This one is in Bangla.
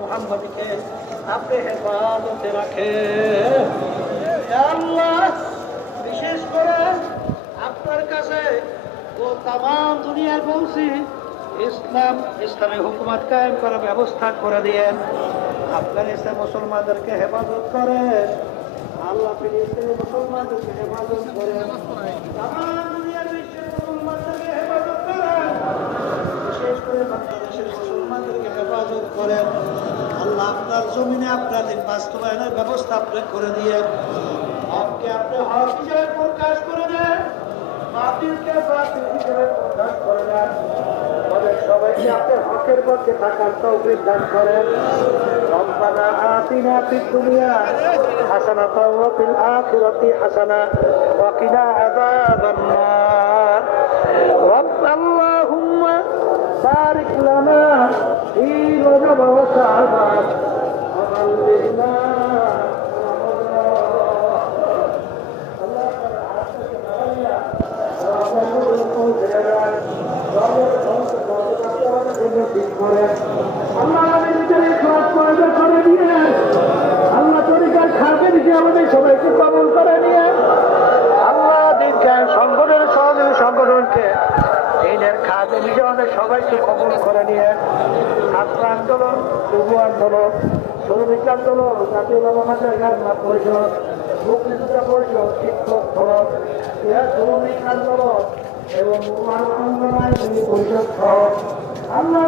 মুহাম্মদকে আপনি হেফাজতে রাখেন। ইয়া আল্লাহ, বিশেষ করে আপনার কাছে ও তাম দুনিয়ায় বলছি, ইসলামী হুকুমত কায়েম করার ব্যবস্থা করে দিয়েন। আফগানিস্তান মুসলমানদেরকে হেফাজত করেন আল্লাহ, ফিলিস্তিনি মুসলমানদেরকে হেফাজত করেন, তাম দুনিয়ার বিশ্বের মুসলমানদেরকে হেফাজত করেন, বিশেষ করে বাংলাদেশের মুসলমানদেরকে হেফাজত করেন। আল্লাহ, আপনার জমিনে আপনার দিন বাস্তবায়নের ব্যবস্থা আপনি করে দিয়ে হককে আপনি হক হিসেবে প্রকাশ করে দেন, বাতিলকে বাতিল হিসেবে প্রকাশ করে দেন। আমাদের সবাইকে আপনি হকের পক্ষে থাকার তৌফিক দান করেন। রব্বানা আতিনা ফিদ দুনিয়া হাসানাতাও ওয়া ফিল আখিরাতি হাসানা ওয়া কিনা আযাবান নার। আল্লাহুম্মা বারিক লানা ফি রজব ওয়া শাবান ওয়া বাল্লিগনা সবাইকে কবুল করে নিয়ে আল্লাহ সংগঠনকে দিনের খাদে নিজের সবাইকে কবুল করে নিয়ে ছাত্র আন্দোলন, যুব আন্দোলন, শ্রমিক আন্দোলন, জাতীয় পরিষদ, মুক্তিযোদ্ধা পরিষদ, শিক্ষক ফলক, শ্রমিক আন্দোলন এবং আন্দোলন পরিষদ সহ আল্লাহ